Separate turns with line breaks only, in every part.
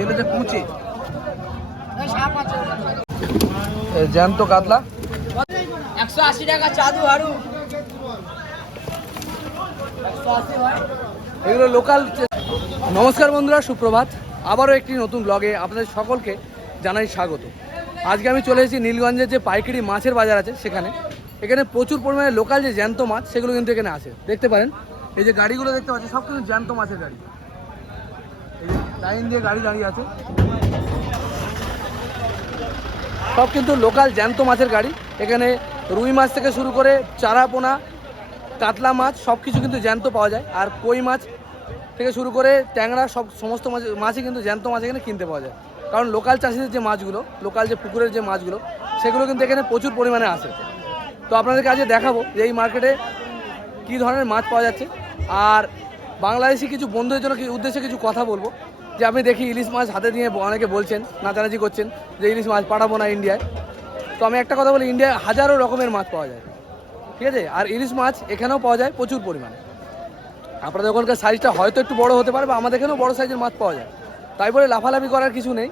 এগুলো জ্যান্ত কাতলা।
একশো আশি টাকা চাদু হারু
এগুলো লোকাল নমস্কার বন্ধুরা সুপ্রভাত। আবারও একটি নতুন ব্লগে আপনাদের সকলকে জানাই স্বাগত। আজকে আমি চলে এসেছি নীলগঞ্জের যে পাইকারি মাছের বাজার আছে সেখানে। এখানে প্রচুর পরিমাণে লোকাল যে জ্যান্ত মাছ সেগুলো কিন্তু এখানে আছে। দেখতে পারেন এই যে গাড়িগুলো দেখতে পাচ্ছি, সব কিন্তু জ্যান্ত মাছের গাড়ি। এই যে লাইন দিয়ে গাড়ি দাঁড়িয়ে আছে। সব কিন্তু লোকাল জ্যান্ত মাছের গাড়ি। এখানে রুই মাছ থেকে শুরু করে চারাপোনা, কাতলা মাছ, সব কিছু কিন্তু জ্যান্ত পাওয়া যায়। আর কই মাছ থেকে শুরু করে ট্যাংরা, সব সমস্ত মাছ, মাছই কিন্তু জ্যান্ত মাছ এখানে কিনতে পাওয়া যায়। কারণ লোকাল চাষিদের যে মাছগুলো, লোকাল যে পুকুরের যে মাছগুলো, সেগুলো কিন্তু এখানে প্রচুর পরিমাণে আসে। তো আপনাদেরকে আজকে দেখাবো যে এই মার্কেটে কী ধরনের মাছ পাওয়া যাচ্ছে। আর বাংলাদেশি কিছু বন্ধুদের জন্য উদ্দেশ্যে কিছু কথা বলব? যে আমি দেখি ইলিশ মাছ হাতে নিয়ে অনেকে বলছেন, নাচানাচি করছেন যে ইলিশ মাছ পাঠাবো না ইন্ডিয়ায়। তো আমি একটা কথা বলি, ইন্ডিয়ায় হাজারো রকমের মাছ পাওয়া যায়। ঠিক আছে? আর ইলিশ মাছ এখানেও পাওয়া যায় প্রচুর পরিমাণে। আপনাদের ওখানকার সাইজটা হয়তো একটু বড় হতে পারে বা আমাদের এখানেও বড় সাইজের মাছ পাওয়া যায়। তাই বলে লাফালাফি করার কিছু নেই।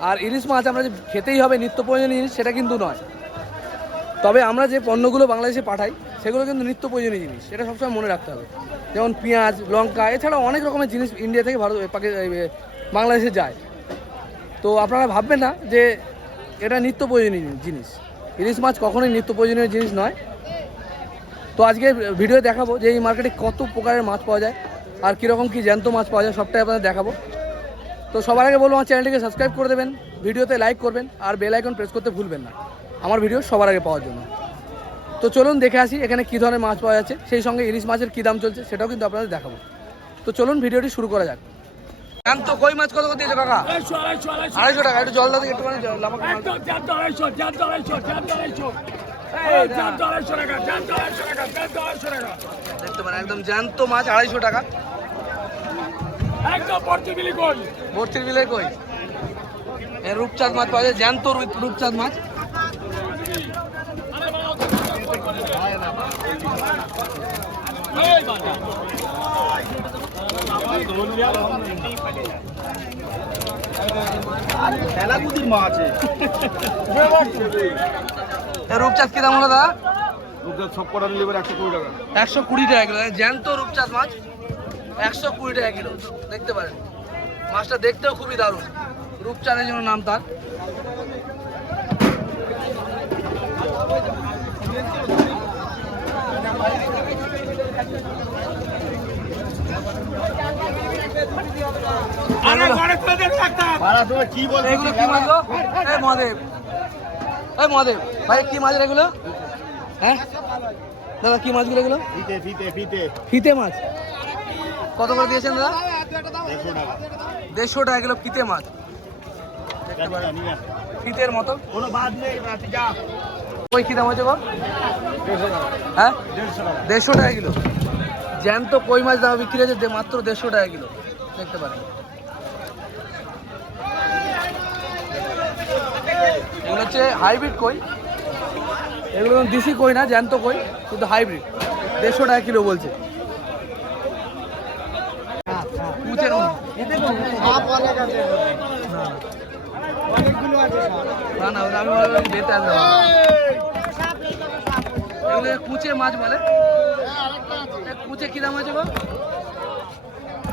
আর ইলিশ মাছ আমরা যে খেতেই হবে, নিত্য প্রয়োজনীয় জিনিস, সেটা কিন্তু নয়। তবে আমরা যে পণ্যগুলো বাংলাদেশে পাঠাই সেগুলো কিন্তু নিত্য প্রয়োজনীয় জিনিস। সেটা সবসময় মনে রাখতে হবে। যেমন পেঁয়াজ, লঙ্কা এছাড়াও অনেক রকমের জিনিস ইন্ডিয়া থেকে ভারত বাংলাদেশে যায়। তো আপনারা ভাববেন না যে এটা নিত্য প্রয়োজনীয় জিনিস। ইলিশ মাছ কখনোই নিত্য প্রয়োজনীয় জিনিস নয়। তো আজকে ভিডিও দেখাবো যে এই মার্কেটে কত প্রকারের মাছ পাওয়া যায় আর কীরকম কী জ্যান্ত মাছ পাওয়া যায়, সবটাই আপনাদের দেখাবো। তো সবার আগে বলব, আমার চ্যানেলটিকে সাবস্ক্রাইব করে দেবেন, ভিডিওতে লাইক করবেন আর বেল আইকন প্রেস করতে ভুলবেন না। আমার ভিডিও সবার আগে পাওয়ার জন্য। তো চলুন দেখে আসি এখানে কী ধরনের মাছ পাওয়া যাচ্ছে সেই সঙ্গে ইলিশ মাছের কী দাম চলছে সেটাও কিন্তু আপনাদের দেখাবো। তো চলুন ভিডিওটি শুরু করা যাক। কই মাছ কত কত দিয়েছে কাকা?
আড়াইশো
টাকা একটু জল দেখতে পারেন একদম জ্যান্ত মাছ আড়াইশো টাকা।
কই
বিলে রূপচাঁদ মাছ পাওয়া যায় জ্যান্ত রূপচাঁদ মাছ।
এই বাবা
রূপচাঁদ কি দাম হলো দাদা?
রূপচাঁদ সব কটা নিলে একশো কুড়ি টাকা।
একশো কুড়ি টাকা কিলো। জ্যান্ত রূপচাঁদ মাছ একশো কুড়ি টাকা কিলো। দেখতে পারেন। মাছটা দেখতেও খুবই দারুণ। রূপচাঁদের জন্য নাম তার।
আরে ঘরে
কি বলছো
এগুলো কি এই মহাদেব। এই মহাদেব। ভাই কি মাছ রে এগুলো? হ্যাঁ? দাদা কি মাছগুলো এগুলো?
ফিতে ফিতে ফিতে।
ফিতে মাছ। কত করে দিয়েছেন দাদা?
দেড়শো টাকা।
কিলো ফিতে মাছ। ফিতের মতো।
কোনো বাদ নেই যা।
ওই কি দাম হচ্ছে গো? হ্যাঁ?
দেড়শো টাকা।
কিলো। জ্যান্ত কই মাছ দাম বিক্রি হয়েছে? দে- মাত্র দেড়শো টাকা কিলো। দেখতে পারেন। এগুলো হচ্ছে হাইব্রিড কই? এগুলো দেশি কই না, জ্যান্ত কই, কিন্তু হাইব্রিড। দেড়শো টাকা কিলো বলছে। না না আমি কুচে মাছ বলে কুচে কি দাম আছে গো?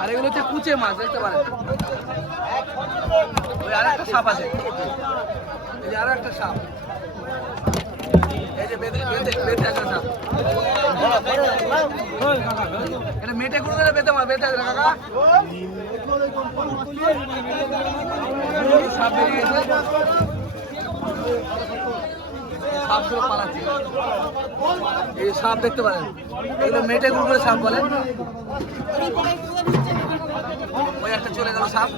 আর এগুলো হচ্ছে কুচে মাছ, দেখতে পারেন। ওই আর একটা সাপ আছে। এই যে আর একটা সাপ। এই যে সাপ। এটা মেটে এই সাপ দেখতে পারেন। এগুলো মেটে গুড় করে সাপ বলে। ওই একটা চলে গেল সাপ।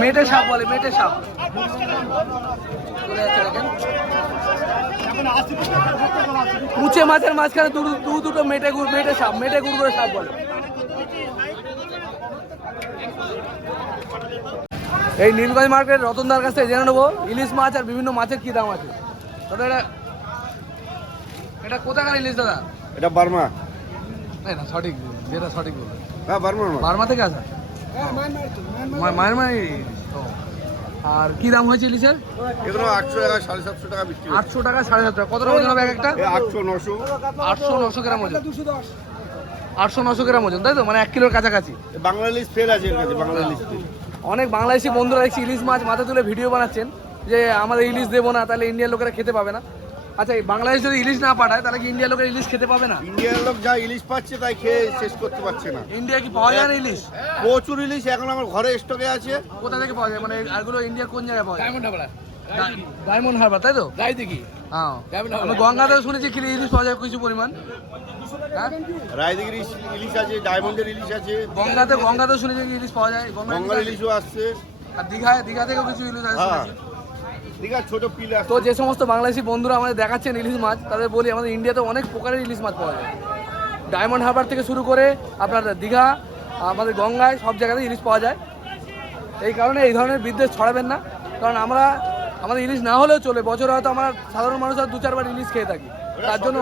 মেটে সাপ বলে মেটে সাপ। উঁচে মাছের মাঝখানে দু দুটো মেটে গুড় মেটে সাপ মেটে গুড় করে সাপ বলে। এই নীলগঞ্জ মার্কেট রতনদার কাছ থেকে জেনে নেব। ইলিশ মাছ আর বিভিন্ন মাছের কি দাম আছে? দাদা এটা এটা কোথাকার ইলিশ দাদা?
এটা বার্মা।
এই না সঠিক যেটা সঠিক বলবে
হ্যাঁ বার্মা
বার্মা থেকে আসা? মা- মায়ের মানে আর কি দাম হয়েছে ইলিশের?
এগুলো আটশো টাকা সাড়ে সাতশো টাকা
আটশো টাকা সাড়ে সাত টাকা। কত টাকা হবে এক একটা?
আটশো নশো।
আটশো নশো গ্রাম ওজন আটশো নশো গ্রাম ওজন তাই তো? মানে এক কিলোর কাছাকাছি।
বাংলা ইলিশ ফেল আছে এর কাছে বাংলা ইলিশ
অনেক বাংলাদেশি বন্ধুরা দেখছি ইলিশ মাছ মাথা তুলে ভিডিও বানাচ্ছেন যে আমাদের ইলিশ দেবো না তাহলে ইন্ডিয়ার লোকেরা খেতে পাবে না। আচ্ছা এই বাংলাদেশ যদি ইলিশ না পাঠায় তাহলে কি ইন্ডিয়ার লোকেরা ইলিশ খেতে পাবে না?
ইন্ডিয়ার লোক যা ইলিশ পাচ্ছে তাই খেয়ে শেষ করতে পারছে না।
ইন্ডিয়া কি পাওয়া যায় না ইলিশ?
প্রচুর ইলিশ এখন আমার ঘরে স্টকে আছে।
কোথা থেকে পাওয়া যায়? মানে আরগুলো ইন্ডিয়ার কোন জায়গায় পাওয়া যায়? ডায়মন্ড হারবার ডায়মন্ড হারবার তাই তো?
তাই দেখি
হ্যাঁ আমি গঙ্গাতেও শুনেছি কি ইলিশ পাওয়া যায় কিছু পরিমাণ।
রায়দিগির ইলিশ আছে ডায়মন্ডের ইলিশ আছে।
গঙ্গাতে গঙ্গাতেও শুনেছি ইলিশ পাওয়া যায়। গঙ্গা
গঙ্গার ইলিশও আসছে।
আর দীঘায় দীঘা থেকেও কিছু ইলিশ আছে
হ্যাঁ। আছে।
তো যে সমস্ত বাংলাদেশি বন্ধুরা আমাদের দেখাচ্ছেন ইলিশ মাছ তাদের বলি আমাদের ইন্ডিয়াতে অনেক প্রকারের ইলিশ মাছ পাওয়া যায়। ডায়মন্ড হারবার থেকে শুরু করে আপনার দীঘা আমাদের গঙ্গায় সব জায়গাতে ইলিশ পাওয়া যায়। এই কারণে এই ধরনের বিদ্বেষ ছড়াবেন না। কারণ আমরা আমাদের ইলিশ না হলেও চলে। বছরে হয়তো আমরা সাধারণ মানুষ আর দু চারবার ইলিশ খেয়ে থাকি। তার জন্য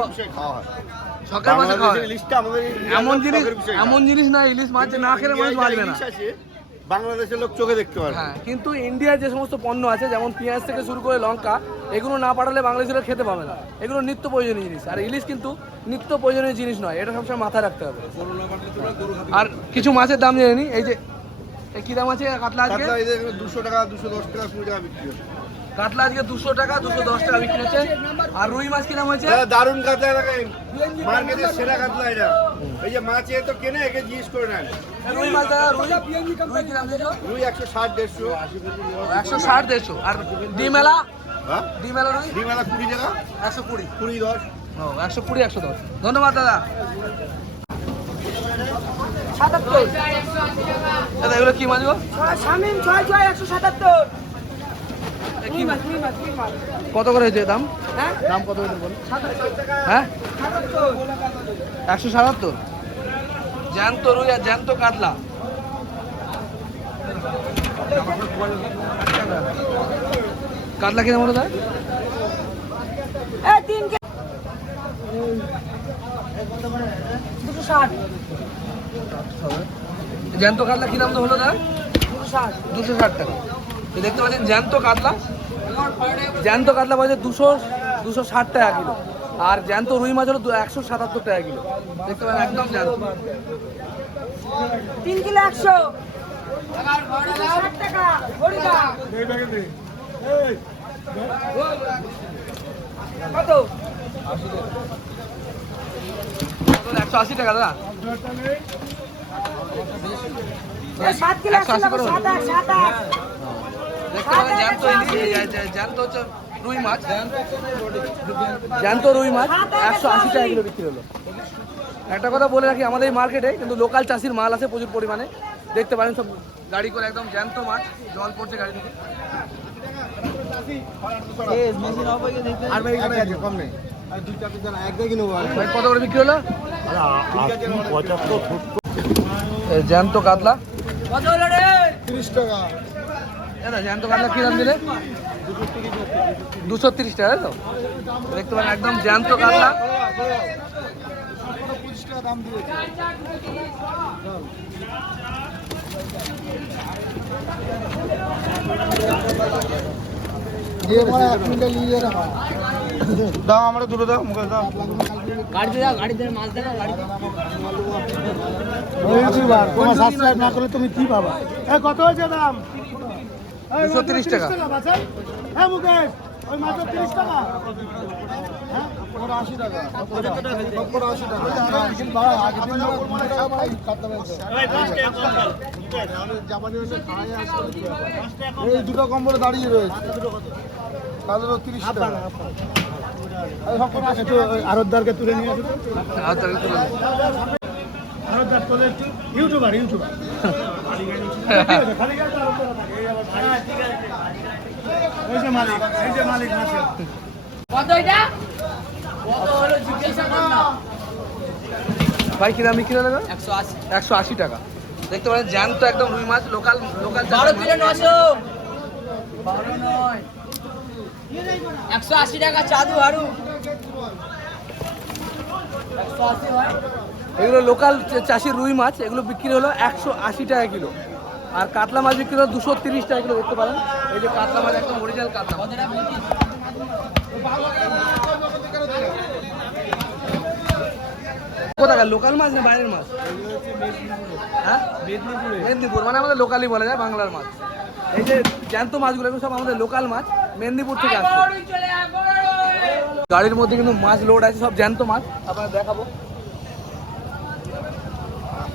শখের বিষয় খাওয়া হয়
সকাল মাসে খাওয়া
বাংলাদেশের
হয়।
ইলিশটা আমাদের
এমন জিনিস এমন জিনিস না ইলিশ মাছ না খেলে মানুষ বাঁচবে না।
বাংলাদেশের লোক চোখে দেখতে পারে
হ্যাঁ কিন্তু ইন্ডিয়ার যে সমস্ত পণ্য আছে যেমন পেঁয়াজ থেকে শুরু করে লঙ্কা এগুলো না পাঠালে বাংলাদেশিরা খেতে পাবে না। এগুলো নিত্য প্রয়োজনীয় জিনিস। আর ইলিশ কিন্তু নিত্য প্রয়োজনীয় জিনিস নয় এটা সবসময় মাথায় রাখতে হবে। আর কিছু মাছের দাম জেনে এই যে এই কি দাম আছে কাতলা আজকে?
দুশো টাকা দুশো দশ টাকা কুড়ি টাকা বিক্রি
কাতলা আজকে দুশো টাকা দুশো দশ টাকা বিক্রি হচ্ছে। আর রুই মাছ কি দাম হয়েছে
দারুণ কাতলা মার্কেটের সেরা কাতলা এটা। এই যে মাছ এ তো কেনে একে জিজ্ঞেস করে নেন।
রুই মাছ দাদা রুই রুই কি
রুই একশো ষাট দেড়শো।
একশো ষাট দেড়শো। আর ডিমেলা?
হ্যাঁ?
ডিমেলা রুই?
ডিমেলা কুড়ি টাকা।
একশো কুড়ি।
কুড়ি দশ।
ও একশো কুড়ি একশো দশ। ধন্যবাদ দাদা।
সাতাত্তর।
দাদা এগুলো কি মাছ গো?
শামিম ছয় ছয় একশো সাতাত্তর
এ কি মাছ?
রুই মাছ রুই মাছ
কত করে হয়েছে দাম?
হ্যাঁ?
দাম কত হয়েছে বল হ্যাঁ? একশো সাতাত্তর? জ্যান্ত রুই আর জ্যান্ত কাতলা। কাতলা কিনা মতো
দুশো ষাট।
জ্যান্ত কাতলা কি দাম তো হলো
ষাট।
দুশো ষাট টাকা। তো দেখতে পাচ্ছেন জ্যান্ত কাতলা। জ্যান্ত কাতলা যায় দুশো দুশো ষাট টাকা কিলো। আর জ্যান্ত রুই মাছ হলো একশো সাতাত্তর টাকা কিলো। দেখতে পাচ্ছেন একদম জ্যান্ত।
তিন কিলো একশো। কত?
একশো আশি টাকা দাদা। একশো আশি করে দেখতে পাচ্ছেন জ্যান্ত জ্যান্ত হচ্ছে রুই মাছ। জ্যান্ত রুই মাছ একশো আশি টাকা কিলো বিক্রি হলো। একটা কথা বলে রাখি আমাদের এই মার্কেটে কিন্তু লোকাল চাষির মাল আছে প্রচুর পরিমাণে। দেখতে পারেন সব গাড়ি করে একদম জ্যান্ত মাছ জল পড়ছে গাড়ি থেকে।
আর ভাই এখানে আছে কম নেই। আর দুই চারটে জন এক দেখি নেব
ভাই কত করে বিক্রি হলো? জ্যান্ত কাতলা
কত হলো রে
তিরিশ টাকা।
জ্যান্ত কাতলা কি দাম দিলে? দুশো তিরিশ টাকা তাই তো? দেখতে পারেন একদম জ্যান্ত কাতলা।
দাম দাও আমরা দুটো দাও মুখে দাও।
গাড়িতে যাও গাড়িতে মাছ দেখা গাড়িতে।
তোমার সাবস্ক্রাইব না করলে তুমি কি পাবা? এ কত হয়েছে দাম?
দুশো তিরিশ টাকা।
হ্যাঁ মুকেশ ওই মাত্র তিরিশ টাকা। হ্যাঁ? আশি টাকা ওটা আশি টাকা। আগের দিন জাপানি এই দুটো কম্বলে দাঁড়িয়ে রয়েছে। তাহলে তো তিরিশ টাকা। আরোদ্দারকে তুলে নিয়ে আসো
আর তুলে নিন।
ভারত তোদের ইউটিউবার ইউটিউবার। ভাই এই যে মালিক এই যে মালিক মাছের
কত এটা কত হলো? জিজ্ঞাসা কর না
ভাই কিরাম বিক্রি হলো
একশো আশি
টাকা। দেখতে পারেন জ্যান্ত একদম রুই মাছ লোকাল লোকাল
বারো কিলো নশো। বারো নয়। একশো আশি টাকা চাদু হারু একশো আশি হয়।
এগুলো লোকাল চাষির রুই মাছ এগুলো বিক্রি হলো একশো আশি টাকা কিলো। আর কাতলা মাছ বিক্রি হলো দুশো তিরিশ টাকা কিলো দেখতে পারেন। এই যে কাতলা মাছ একদম অরিজিনাল কাতলা মাছ। কোথাকার? লোকাল মাছ না বাইরের মাছ? হ্যাঁ? মেদিনীপুর মানে আমাদের লোকালই বলা যায় বাংলার মাছ। এই যে জ্যান্ত মাছগুলো এগুলো সব আমাদের লোকাল মাছ মেদিনীপুর থেকে আসছে। গাড়ির মধ্যে কিন্তু মাছ লোড আছে সব জ্যান্ত মাছ। আপনারা দেখাবো।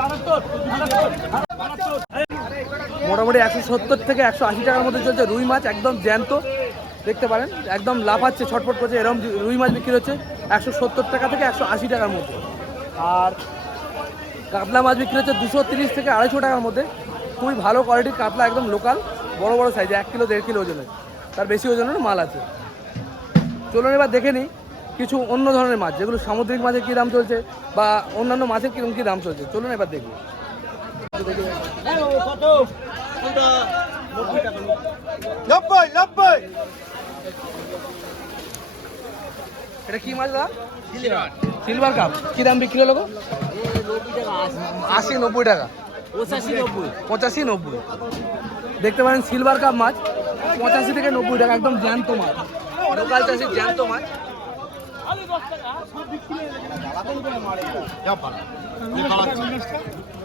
আটাত্তর এই
মোটামুটি একশো সত্তর থেকে একশো আশি টাকার মধ্যে চলছে রুই মাছ একদম জ্যান্ত দেখতে পারেন একদম লাফাচ্ছে ছটফট করছে এরকম রুই মাছ বিক্রি হচ্ছে একশো সত্তর টাকা থেকে একশো আশি টাকার মধ্যে আর কাতলা মাছ বিক্রি হচ্ছে দুশো তিরিশ থেকে আড়াইশো টাকার মধ্যে। খুবই ভালো কোয়ালিটির কাতলা, একদম লোকাল বড় বড় সাইজে এক কিলো, দেড় কিলো ওজনের। তার বেশি ওজনের মাল আছে। চলুন এবার দেখে নিই কিছু অন্য ধরনের মাছ, যেগুলো সামুদ্রিক মাছের কী দাম চলছে বা অন্যান্য মাছের কীরকম কী দাম চলছে। চলুন এবার দেখি।
নব্বই নব্বই।
এটা কি মাছ দাদা? সিলভার কাপ কি দাম বিক্রি হলো গো? আশি নব্বই টাকা।
পঁচাশি নব্বই।
পঁচাশি নব্বই। দেখতে পারেন সিলভার কাপ মাছ। পঁচাশি থেকে নব্বই টাকা একদম জ্যান্ত মাছ। লোকাল চাষির জ্যান্ত মাছ।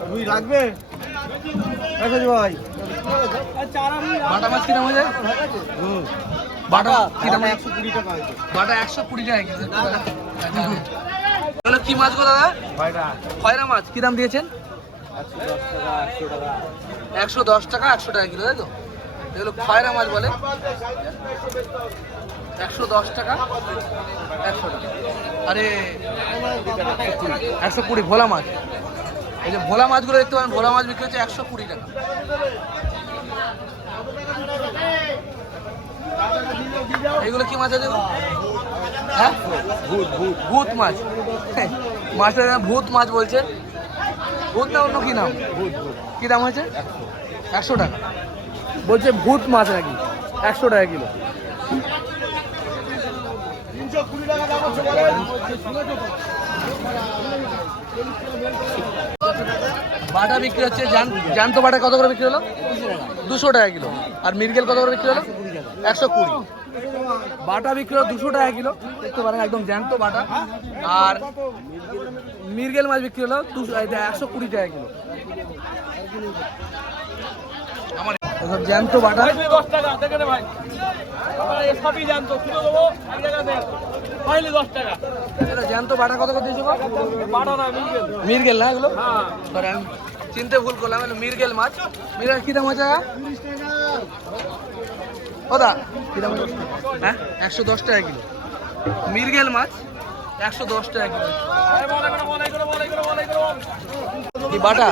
রুই লাগবে ভাই।
বাটা মাছ কি দাম হয়ে যায়? বাটা কি দাম?
একশো কুড়ি টাকা
বাটা একশো কুড়ি টাকা কি মাছ গো দাদা? খয়রা। মাছ। কি দাম দিয়েছেন? একশো দশ টাকা একশো টাকা কিলো তাই তো? এগুলো খয়রা মাছ বলে। একশো দশ টাকা একশো টাকা। আরে একশো কুড়ি ভোলা মাছ। এই যে ভোলা মাছগুলো দেখতে পারেন ভোলা মাছ বিক্রি হচ্ছে একশো কুড়ি টাকা। এগুলো কি মাছ আছে হ্যাঁ? ভূত মাছ। মাছটার নাম ভূত মাছ বলছে। ভূত না অন্য কি নাম? কি দাম হয়েছে? একশো টাকা। বলছে ভূত মাছ নাকি? একশো টাকা কিলো। বাটা বিক্রি হচ্ছে, জান জ্যান্ত বাটা কত করে বিক্রি হলো? দুশো টাকা কিলো। আর মিরগেল কত করে বিক্রি হলো? একশো কুড়ি। বাটা বিক্রি হলো দুশো টাকা কিলো। দেখতে পারেন একদম জ্যান্ত বাটা। আর মিরগেল মাছ বিক্রি হলো দুশো একশো কুড়ি টাকা কিলো। আমার জ্যান্ত বাটা।
দশ টাকা দেখে ভাই। আমরা সবই জানতো কিলো দেবো এক জায়গা দেখ দশ টাকা।
এটা জ্যান্ত বাটা কত করে দিয়েছ
না মিলবে
মিরগেল না এগুলো?
হ্যাঁ।
চিনতে ভুল করলাম মিরগেল মাছ। মিরগেল কি দাম আছে ওদা হ্যাঁ? একশো দশ টাকা কিলো। মিরগেল মাছ একশো দশ টাকা কিলো। কি বাটা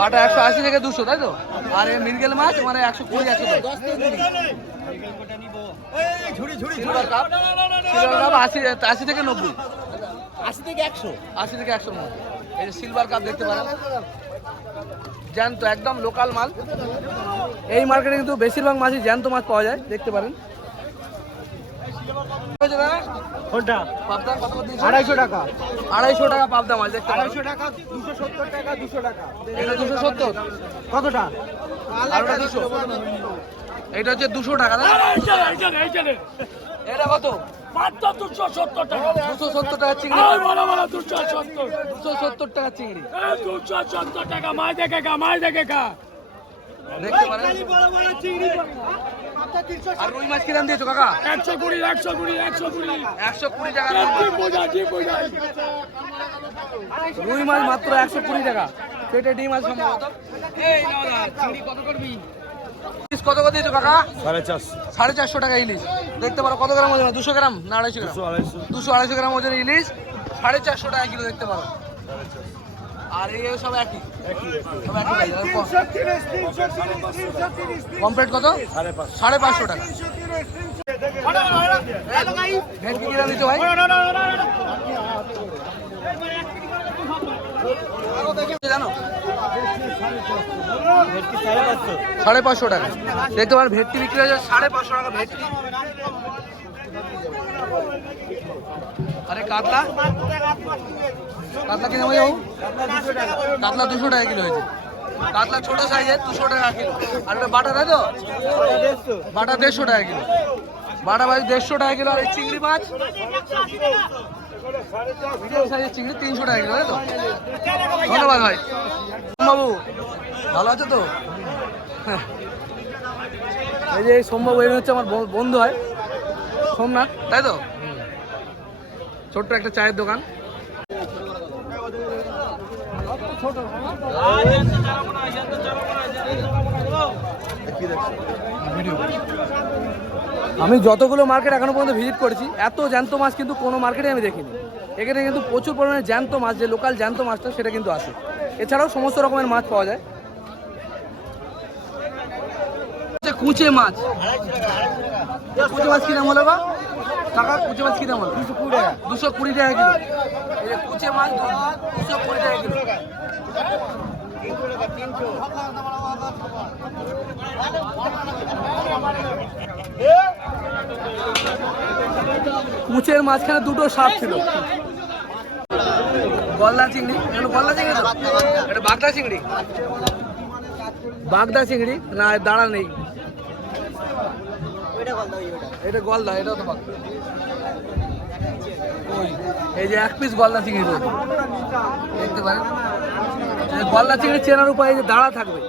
বাটা একশো আশি থেকে দুশো তাই তো? আর মিরগেল মাছ মানে একশো কুড়ি একশো আশি আশি থেকে নব্বই।
আশি থেকে একশো।
আশি থেকে একশোর মধ্যে। এই যে সিলভার কাপ দেখতে পারেন জ্যান্ত একদম লোকাল মাল। এই মার্কেটে কিন্তু বেশিরভাগ মাছই জ্যান্ত মাছ পাওয়া যায় দেখতে পারেন?
আড়াইশো টাকা।
আড়াইশো টাকা পাবদা মাছ দেখতে
আড়াইশো টাকা দুশো সত্তর টাকা দুশো টাকা।
এটা দুশো সত্তর?
কতটা?
এটা হচ্ছে দুশো টাকা এটা কত?
মাত্র দুশো সত্তর টাকা।
দুশো সত্তর টাকা চিংড়ি।
বড় বড় দুশো সত্তর।
দুশো সত্তর টাকা চিংড়ি।
দুশো সত্তর টাকা মাছ দেখে খা মাছ দেখে খা।
দেখতে পারেন? আর রুই মাছ কিরাম দিয়েছ কাকা?
একশো কুড়ি একশো কুড়ি একশো কুড়ি।
একশো কুড়ি টাকা রুই মাছ মাত্র একশো কুড়ি টাকা। পেটে ডিম আছে সম্ভবত। এই চিংড়ি কত করবি? ইলিশ কত করে দিয়েছ কাকা?
সাড়ে চারশো।
সাড়ে চারশো টাকা ইলিশ। দেখতে পারো কত গ্রাম ওজন? দুশো গ্রাম না আড়াইশো গ্রাম? দুশো আড়াইশো। গ্রাম ওজন ইলিশ সাড়ে চারশো টাকা কিলো দেখতে পারো। আর এই সব একই? কমপ্লিট কত? সাড়ে পাঁচশো। টাকা। ভেটকি ভাই? জানো সাড়ে পাঁচশো টাকা। দেখতে পারেন, ভেটকি বিক্রি হয়েছে সাড়ে পাঁচশো টাকা ভেটকি। আরে কাতলা? কাতলা কিনে হয়ে যাব কাতলা দুশো টাকা কিলো হয়েছে। কাতলা ছোট সাইজের, দুশো টাকা কিলো। আর ওটা বাটা, তাই তো? বাটা দেড়শো টাকা কিলো। বাটা ভাই দেড়শো টাকা কিলো, আর চিংড়ি মাছ? তিনশো টাকা কিলো তো? ধন্যবাদ ভাই। বাবু ভালো আছো তো। এই যে সোমবাবু, এই হচ্ছে আমার বন্ধু হয়, সোমনাথ, তাই তো? ছোট্ট একটা চায়ের দোকান। আমি যতগুলো মার্কেট এখনও পর্যন্ত ভিজিট করেছি, এত জ্যান্ত মাছ কিন্তু কোনো মার্কেটে আমি দেখিনি। এখানে কিন্তু প্রচুর পরিমাণে জ্যান্ত মাছ, যে লোকাল জ্যান্ত মাছটা, সেটা কিন্তু আছে। এছাড়াও সমস্ত রকমের মাছ পাওয়া যায়। কুচে মাছ। কুচে মাছ কি দাম বা টাকা কুচে মাছ কি দাম হলো? দুশো কুড়ি টাকা। দুশো কুড়ি টাকা কিলো। কুচে মাছ দুশো কুড়ি টাকা কিলো। কুচের মাঝখানে দুটো সাপ ছিল। গলদা চিংড়ি। গলদা চিংড়ি এটা বাগদা চিংড়ি? বাগদা চিংড়ি? না দাঁড়া নেই। এটা গলদা, এটাও তো এই যে এক পিস গলদা চিংড়ি দেখতে পারেন? গলদা চিংড়ি চেনার উপায় যে দাঁড়া থাকবে।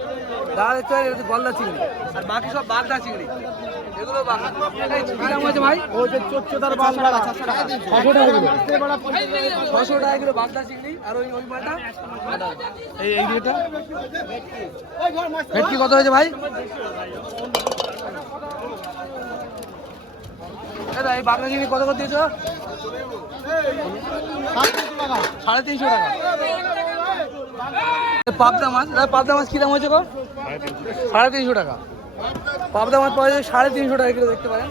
দাঁড়া দেখতে পারেন এটা গলদা চিংড়ি। আর বাকি সব বাগদা চিংড়ি। এগুলো ভাই।
ওই যে বাংলা
ছশো টাকা কিলো বাগদা চিংড়ি আর ওই ওই মালটা এই এই দুইটা? ভেটকি কত হয়েছে ভাই? দাদা এই চিংড়ি কত করে দিয়েছ? সাড়ে তিনশো টাকা। পাবদা মাছ দাদা পাবদা মাছ কি দাম হয়েছে গো? সাড়ে তিনশো টাকা। পাবদা মাছ পাওয়া যায় সাড়ে তিনশো টাকা কিলো, দেখতে পারেন।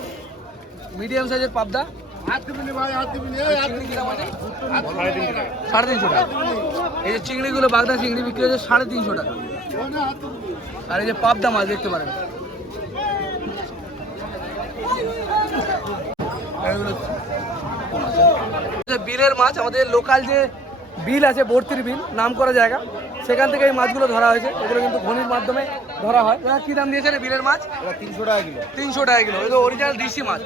মিডিয়াম সাইজের পাবদা। সাড়ে তিনশো টাকা। এই যে চিংড়িগুলো, বাগদা চিংড়ি বিক্রি হচ্ছে সাড়ে তিনশো টাকা। আর এই যে পাবদা মাছ, দেখতে পারেন। বিলের মাছ, আমাদের লোকাল যে বিল আছে বর্তির বিল নাম করা জায়গা। সেখান থেকে এই মাছগুলো ধরা হয়েছে। এগুলো কিন্তু ঘনির মাধ্যমে ধরা হয়। কি দাম দিয়েছেন এই বিলের মাছ?
তিনশো টাকা কিলো।
তিনশো টাকা কিলো। এটা অরিজিনাল দেশি মাছ।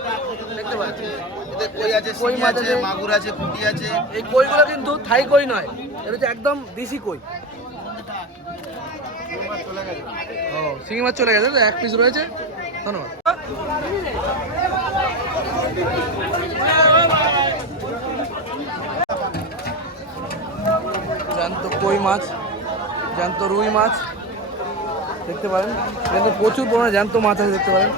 দেখতে পাচ্ছেন
এতে কই আছে
কই মাছ
আছে। মাগুর আছে পুঁটি আছে।
এই কইগুলো কিন্তু থাই কই নয়। এটা হচ্ছে একদম দেশি কই। ও শিঙি মাছ চলে গেছে। তো এক পিস রয়েছে। ধন্যবাদ। জ্যান্ত কই মাছ, জ্যান্ত রুই মাছ, দেখতে পারেন। প্রচুর পরিমাণে জ্যান্ত মাছ আছে, দেখতে পারেন।